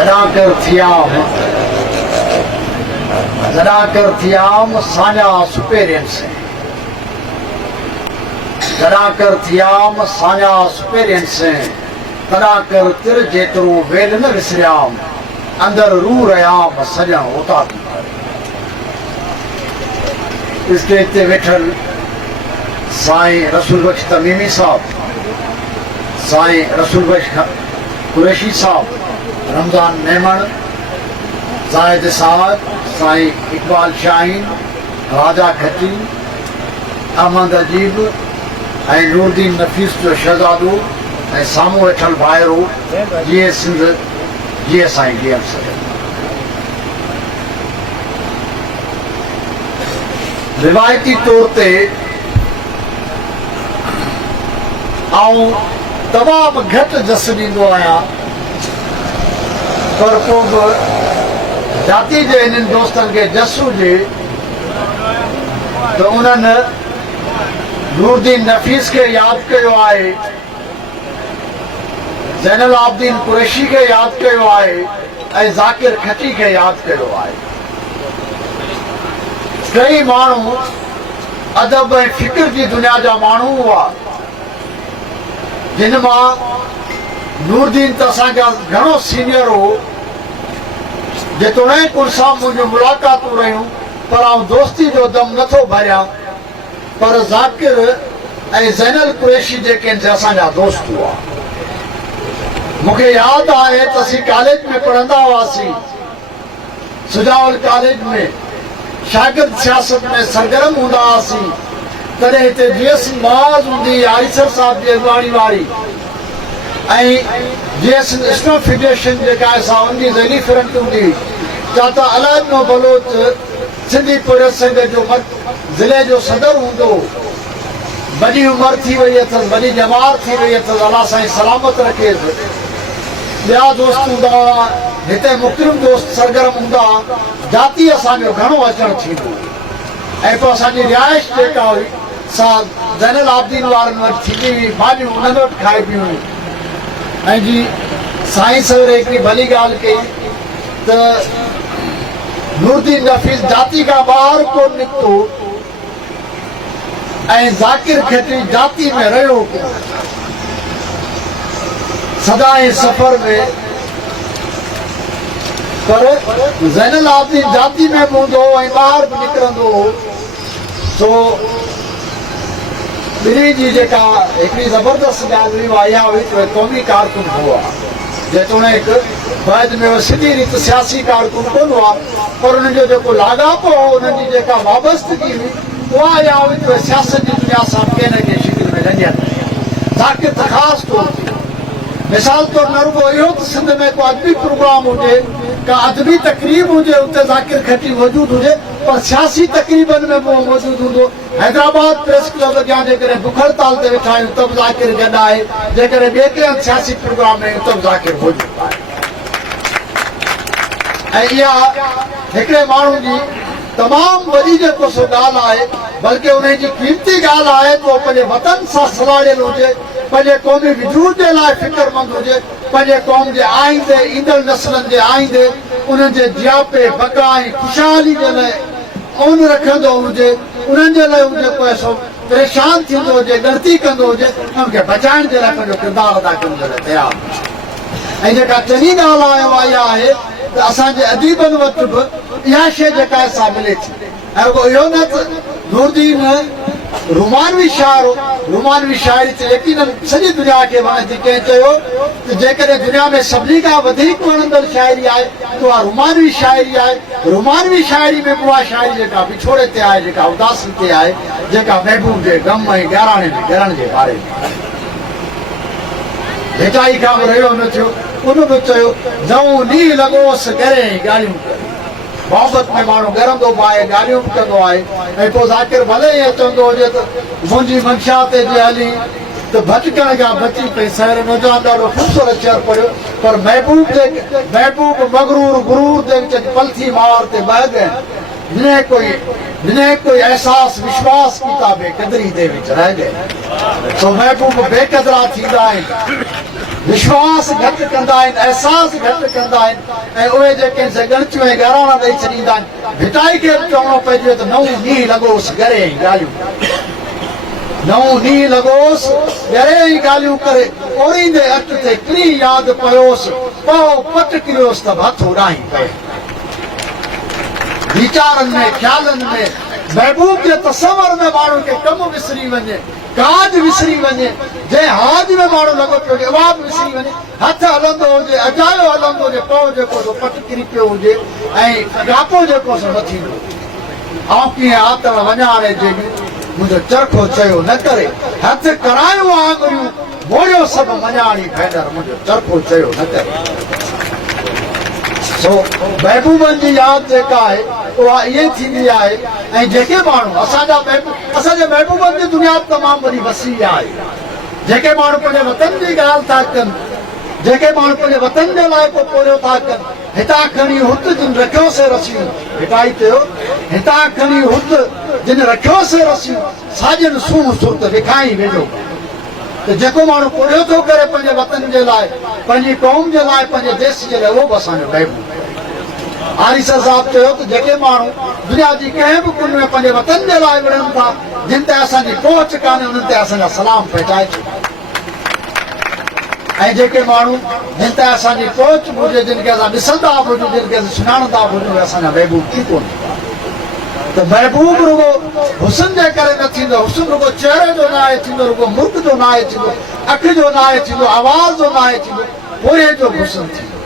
ज़राकर थियाम साञा सुपेरियन से ज़राकर थियाम साञा सुपेरियन से तराकर तिर जेतरो वेल न विसरियाम अंदर रू रयाम सॼण होता थी स्टेज ते वेठल साईं रसूल बख्श तमीमी साहब, साईं रसूल बख्श कुरैशी साहब, रमज़ान मेमण, ज़ाहिद साहब, साईं इकबाल शाहीन, राजा खटी, अहमद अजीब ऐं नूरदीन नफ़ीस जो शहज़ादो ऐं साम्हूं वेठल भाइरो जीअं सिंध जीअं साईं जीअं सॼो रिवायती तौर ते आऊं तमामु घटि जस ॾींदो आहियां, पर पोइ बि जाती जे हिननि दोस्तनि खे जस हुजे त उन्हनि नूरदीन नफ़ीस खे यादि कयो आहे, ज़ैनुल आबिदीन कुरैशी खे यादि कयो आहे ऐं ज़ाकिर खटी खे यादि कयो आहे। कई माण्हू अदब ऐं फ़िक्र जी दुनिया जा माण्हू हुआ, जिन मां नूरदीन त असांजा घणो सीनियर हो, जेतोणीकि उन सां मुंहिंजूं मुलाक़ातूं रहियूं, पर आउं दोस्ती जो दम नथो भरियां, पर ज़ाकिर ऐं ज़ैनुल कुरैशी जेके असांजा दोस्त हुआ। मूंखे यादि आहे त असीं कॉलेज में पढ़ंदा हुआसीं, सुजावल कॉलेज में शागिर्द सियासत में सरगर्म हूंदा हुआसीं, तॾहिं हिते जीएस नवाज़ हूंदी, आइसर साहिब जी अॻवानी वारी, ऐं जीएस इस्लाम फेडरेशन जेका आहे सा उनजी ज़ैली फ्रंट हूंदी, चाचा अलाइनो बलोच सिंधी पुलिस संघ जो ज़िले जो सदर हूंदो, वॾी उमिरि थी वई अथसि, वॾी जमात थी वई अथसि, अलाह साईं सलामत रखेसि। ॿिया दोस्त हूंदा हुआ, हिते मुख़्तलिफ़ दोस्त सरगर्म हूंदा, जाती असांजो घणो अचणु थींदो, ऐं पोइ असांजी रिहाइश जेका हुई सा ज़ैनुल आबिदीन वारनि वटि थींदी हुई, भाॼियूं उन्हनि वटि खाए पियूं हुयूं। ऐं जी साईं सवेरे हिकिड़ी भली ॻाल्हि कई त नूरदीन नफ़ीस जाती खां ॿाहिरि कोन निकितो ऐं ज़ाकिर खटी जाती में रहियो कोन, सदा ई सफ़र में, पर ज़ैनुल आबिदीन जाती में बि हूंदो हो ऐं ॿाहिरि बि निकिरंदो हो। सो ॿिन्ही जी जेका हिकिड़ी ज़बरदस्त ॻाल्हि हुई उहा इहा हुई त क़ौमी कारकुन हुआ, जेतोणीकि बैदि में उहे सिधी रीति सियासी कारकुन कोन हुआ, पर उन्हनि जो जेको लाॻापो हो, उन्हनि जी जेका वाबस्तगी हुई उहा इहा हुई त उहे सियासत जी दुनिया सां कंहिं न कंहिं शिकिल में ॻंढियनि। ज़ाकिर त ख़ासि तौर ते मिसाल तौर न रुगो इहो त सिंध में को अदबी प्रोग्राम हुजे, का अदबी तक़रीब हुजे, उते ज़ाकिर खटी मौजूदु हुजे, पर सियासी तक़रीबनि में बि मौजूदु हूंदो। हैदराबाद प्रेस क्लब अॻियां जेकॾहिं बुख हड़ताल ते वेठा आहियूं त बि ज़ाकिर गॾु आहे, जेकॾहिं ॿिए कंहिं हंधि सियासी प्रोग्राम में आहियूं त बि ज़ाकिर मौजूदु आहे। ऐं इहा हिकिड़े माण्हू जी तमामु वॾी जेको सो ॻाल्हि आहे, बल्कि उन जी क़ीमती ॻाल्हि आहे त उहो पंहिंजे वतन सां सलाड़ियल हुजे, पंहिंजे क़ौमी वजूद जे लाइ फ़िक्रमंद हुजे, पंहिंजे क़ौम जे आईंदे, ईंदड़ नसलनि जे आईंदे, उन्हनि जे जियापे बका ऐं ख़ुशहाली जे लाइ ओन रखंदो हुजे, उन्हनि जे लाइ हुजे को सो परेशान थींदो हुजे, ॻणती कंदो हुजे, उनखे बचाइण जे लाइ पंहिंजो किरदारु अदा करण जे लाइ तयारु हुजे। ऐं जेका चङी ॻाल्हि आहे उहा इहा आहे त असांजे अदीबनि वटि बि इहा शइ जेका आहे सा मिले थी। ऐं रुगो इहो न त नूरदीन रुमानवी शाइर हो, रुमानवी शाइरी त यकीनन सॼी दुनिया खे वणे थी। कंहिं चयो त जेकॾहिं दुनिया में सभिनी खां वधीक वणंदड़ शाइरी आहे त उहा रुमानवी शाइरी आहे। रुमानवी शाइरी में उहा शाइरी जेका विछोड़े ते आहे, जेका उदासी ते आहे, जेका महबूब जे ग़म ऐं ॻाराणे में ॻरण जे बारे में भेटाई खां बि रहियो न थियो। उन बि चयो नओं ॾींहुं लॻोसि करे ॻाल्हियूं करे, मोहबत में माण्हू ॻरंदो बि आहे, ॻाल्हियूं बि कंदो आहे। ऐं पोइ ज़ाकिर भले ईअं चवंदो हुजे त मुंहिंजी मंशा ते जे हली त भटकण खां बची पई सैर नौजवान ॾाढो ख़ूबसूरत शेर पढ़ियो, पर महबूब मगरूर गुरूर जे विच पलथी मार ते बह गए, जिन्हें कोई एहसास विश्वास की बेक़दरी दे विच रह गए। सो महबूब बेक़दरा थींदा आहिनि। विश्वास घटि कंदा आहिनि, अहसास घटि कंदा आहिनि ऐं उहे जेके ॻणितियूं ऐं ॻाराणा ॾेई छॾींदा आहिनि। भिटाई खे बि चवणो पइजे त नओं ॾींहुं लॻोसि ॻरे ई ॻाल्हियूं, नओं ॾींहुं लॻोसि ॻरे ई ॻाल्हियूं करे ओरींदे अट ते किरी यादि पयोसि पाओ पट किरियोसि त हथ उॾाई पए। वीचारनि में ख़्यालनि में महबूब जे तसवर में माण्हू खे कमु विसरी वञे, काज विसरी वञे, जंहिं हाज में माण्हू लॻो पियो हुजे उहा बि विसरी वञे, हथ हलंदो हुजे अजायो हलंदो हुजे पाउ जेको सो पट किरी पियो हुजे ऐं ॾापो जेको सो न थींदो। ऐं कीअं आतण वञाणे जे मुंहिंजो चरखो चयो न करे, हथ करायो आङुरियूं मोड़ियो सभु मञाणी भेनर, मुंहिंजो चरखो चयो न करे। सो महबूबनि जी यादि जेका आहे उहा इहे थींदी आहे। ऐं जेके माण्हू असांजे महबूबनि जी दुनिया तमामु वॾी वसी आहे। जेके माण्हू पंहिंजे वतन जी ॻाल्हि था कनि, जेके माण्हू पंहिंजे वतन जे लाइ को पोरियो था कनि, हितां खणी हुत जिन रखियोसीं रसियूं, हिताई थियो हितां खणी हुत जिन रखियोसीं रसियूं, साजन सूह सुरत विखाई वेझो। त जेको माण्हू पोरियो थो करे पंहिंजे वतन जे लाइ, पंहिंजी क़ौम जे लाइ, पंहिंजे देश जे लाइ, उहो बि असांजो महबूब। आरिसा साहिबु चयो त जेके माण्हू दुनिया जी कंहिं बि कुंड में पंहिंजे वतन जे लाइ विढ़नि था, जिन ते असांजी पहुच कान्हे उन्हनि ते असांजा सलाम पहुचाए छो। ऐं जेके माण्हू जिन ते असांजी पहुच बि हुजे, जिन खे असां ॾिसंदा बि हुजूं, जिन खे असां सुञाणंदा बि हुजूं, असांजा महबूब थी कोन। त महबूब रुगो हुसन जे करे न थींदो, हुसन रुगो चहिरे जो न आहे थींदो, रुगो मुल्क जो न आहे थींदो, अख जो न आहे थींदो, आवाज़ जो न आहे थींदो, पोइ जो हुसन थींदो,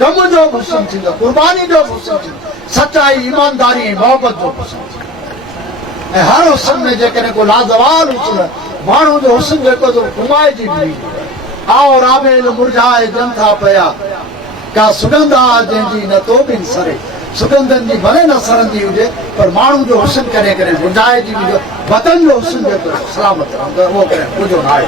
कम जो हुसन थींदो, कुर्बानी जो हुसन थींदो, सचाई ईमानदारी ऐं मोहबत जो हुसन थींदो। ऐं हर हुसन में जेकॾहिं को लाज़वाल हुसन माण्हू जो हुसन जेको घुमाइजी बि आओ राबेल मुरझाए जन था पिया, का सुगंध आहे जंहिंजी न तो बि सरे, सुगंधनि जी भले न सरंदी हुजे पर माण्हू जो हुसन कॾहिं कॾहिं मुरझाइजी वियो। वतन जो हुसन जेको सलामत रहंदो उहो कॾहिं कुझु न आहे,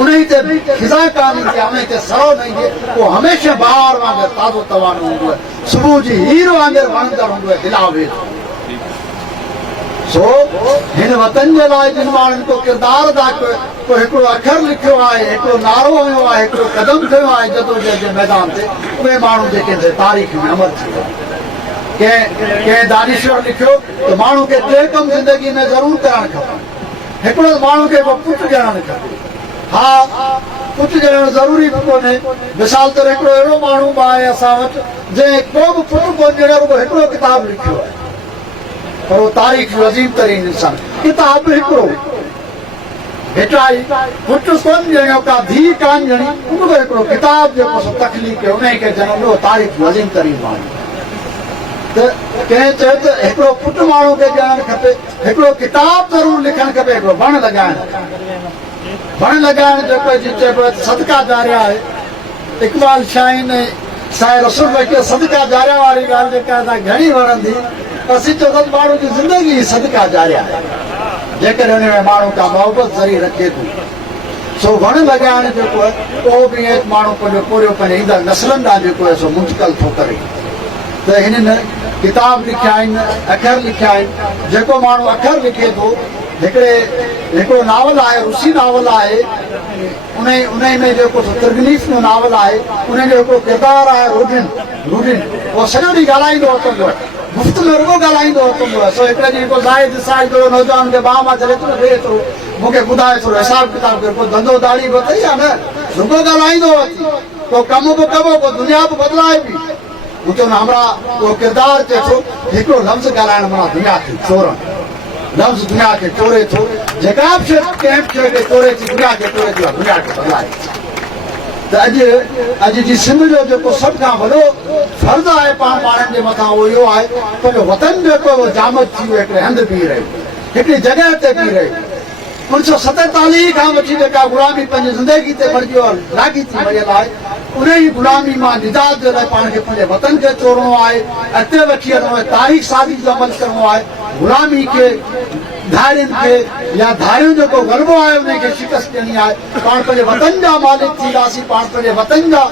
उन ते खिज़ा कान ईंदी आहे, उन ते सरो न ईंदी, उहो हमेशह बहार वांगुरु ताज़ो तवानो हूंदो आहे, सुबुह जी हीर वांगुरु वणंदड़ हूंदो आहे, दिलावे। सो हिन वतन जे लाइ जिन माण्हुनि को किरदारु अदा कयो, को हिकिड़ो अखर लिखियो आहे, हिकिड़ो नारो हयो आहे, हिकिड़ो कदम खयो आहे जदोजहद जे मैदान ते, उहे माण्हू जेके तारीख़ में अमर थी विया। कंहिं दानिश्वर लिखियो त माण्हू खे टे कम ज़िंदगी में ज़रूरु करणु खपनि। हिकिड़ो माण्हू खे को पुटु ॼणणु खपे, हा पुटु ॼणणु ज़रूरी बि कोन्हे। मिसाल तौरु हिकिड़ो अहिड़ो माण्हू बि आहे असां वटि जंहिं को बि पुटु कोन ॼणियो, रुगो हिकिड़ो किताबु लिखियो आहे, पर उहो तारीख़ जो अज़ीम तरीन इंसान। किताब हिकिड़ो हिटाई पुटु कोन ॼणियो, का धीउ कान ॼणी, रुगो हिकिड़ो किताब जेको सो तख़लीक़ कयो, उन खे जनमु ॾिनो, तारीख़ जो अज़ीम तरीन माण्हू। त कंहिं चयो त हिकिड़ो पुटु माण्हू खे ॼणणु खपे, हिकिड़ो किताब ज़रूरु लिखणु खपे, हिकिड़ो वण लॻाइणु। वण लॻाइणु जेको चइबो आहे सदका जारिया आहे। इक़बाल शाहीन साईं रसूल खे सदका जारिया वारी ॻाल्हि जेका असां घणी वणंदी, असीं चवंदा माण्हू जी ज़िंदगी सदका जारिया आहे, जेकॾहिं हुन में माण्हू का मोहबत ज़री रखे थो। सो वण लॻाइणु जेको आहे उहो बि माण्हू पंहिंजो पूरो पंहिंजे ईंदड़ नसलनि ॾांहुं जेको आहे सो मुंतक़िल थो करे। त हिननि किताब लिखिया आहिनि, अखर लिखिया आहिनि। जेको माण्हू अखर लिखे थो, हिकिड़ो नावल आहे, रूसी नावल आहे, उन में जेको तरगनीफ़ जो नावल आहे, उन जो हिकिड़ो किरदारु आहे रूडिन। उहो सॼो ॾींहुं ॻाल्हाईंदो वठंदो आहे, मुफ़्त में रुगो ॻाल्हाईंदो वठंदो आहे। सो हिकिड़े ॾींहुं को ज़ाहिद साहिब जो नौजवान खे ॿाह मां चले थो ॾिए थो, मूंखे ॿुधाए थोरो हिसाब किताब कयो, को धंधो दाड़ी बि अथई या न, रुगो ॻाल्हाईंदो अची, को कमु बि कबो, को दुनिया बि बदिलाए बि। मूं चयो न हमरा उहो किरदारु चए थो हिकिड़ो लफ़्ज़ ॻाल्हाइण माना दुनिया खे चोरणु, लफ़्ज़ दुनिया खे चोरे थो, जेका बि शइ कंहिं बि शइ खे चोरे थी, दुनिया खे चोरे थी, दुनिया खे बदिलाए। त अॼु जी सिंध जो जेको सभ खां वॾो फर्ज़ु आहे पाण माण्हुनि जे मथां उहो इहो आहे, पंहिंजो वतन जेको उहो जामद थी वियो, हिकिड़े हंधि बीह रहियो, हिकिड़ी जॻह ते बीह रहियो। 1947 खां वठी जेका गुलामी पंहिंजी ज़िंदगी ते बणिजी लाॻी थी वई आहे, उन ई गुलामी मां निजात जे लाइ पाण खे पंहिंजे वतन खे चोरणो आहे, अॻिते वठी हलणो आहे, तारीख़ साज़ी जो अमल करणो आहे, गुलामी खे धारियुनि खे या धारियुनि जेको ग़लबो आहे उनखे शिकस्त ॾियणी आहे। पाण पंहिंजे वतन जा मालिक थींदासीं, पाण पंहिंजे वतन जा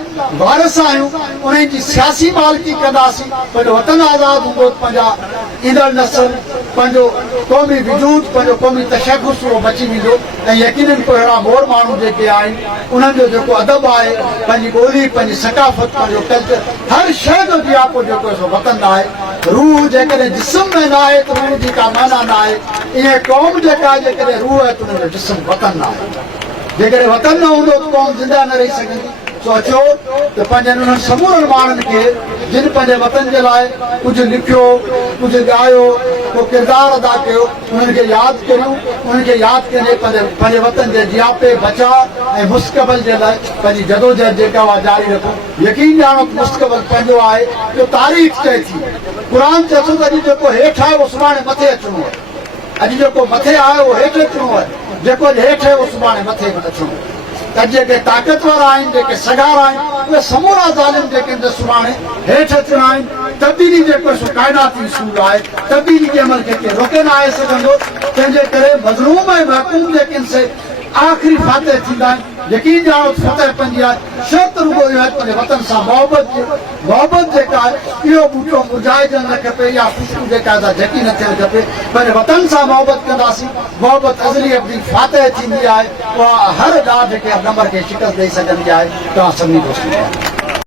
वारिस आहियूं, उन्हनि जी सियासी मालिकी कंदासीं, पंहिंजो वतन आज़ादु हूंदो, पंहिंजा ईंदड़ नस्ल, पंहिंजो क़ौमी वजूद, पंहिंजो क़ौमी तशख़ुस उहो बची वेंदो। ऐं यकीननि को अहिड़ा मोर माण्हू जेके आहिनि उन्हनि जो जेको अदब आहे, पंहिंजी ॿोली, पंहिंजी सकाफ़त, पंहिंजो कल्चर, हर शइ जो जियापो जेको सो वतन आहे। रूह जेकॾहिं जिस्म में न आहे त रूह जी का माना न आहे। इहा क़ौम जेका आहे जेकॾहिं रूह आहे त उनजो जिस्म वतन आहे। जेकॾहिं वतन न हूंदो त क़ौम ज़िंदा न रही सघंदी। सो अचो त पंहिंजनि उन्हनि समूरनि माण्हुनि खे जिन पंहिंजे वतन जे लाइ कुझु लिखियो, कुझु ॻायो, को किरदारु अदा कयो, उन्हनि खे यादि करियूं। उन्हनि खे यादि करे पंहिंजे वतन जे जियापे, बचाव ऐं मुस्तक़बिल जे लाइ पंहिंजी जदोजहद जेका उहा जारी रखूं। यकीन ॼाणो त मुस्तक़बिल पंहिंजो आहे, जो तारीख़ चए थी। क़ुर चए थो त अॼु जेको हेठि आहे उहो सुभाणे मथे अचिणो आहे। अॼु जेको मथे आहे उहो हेठि अचिणो आहे, जेको अॼु हेठि आहे उहो सुभाणे मथे बि अचिणो आहे। त जेके ताक़तवर आहिनि, जेके सगार आहिनि, उहे समूरा ज़ालिम जेके सुभाणे हेठि अचिणा आहिनि। तब्दीली जेको सो काइनाती सूल आहे, तब्दीली जे अमल खे केरु रोके न आहे सघंदो। तंहिंजे करे मज़लूम ऐं महकूम जेके से आख़िरी फातह थींदा आहिनि। यकीन ॼाणो फतह पंहिंजी आहे, शर्त रुॻो इहो आहे पंहिंजे वतन सां मोहबत जेका आहे इहो ॿूटो मुरझाइजणु न खपे, या ख़ुशबू जेका आहे झकी न थियणु खपे। पंहिंजे वतन सां मोहबत कंदासीं, मोहबत अज़ली अबदी फातह थींदी आहे। उहा हर ॻाल्हि जेके नंबर खे शिकस्त ॾेई सघंदी आहे। तव्हां सभिनी दोस्तनि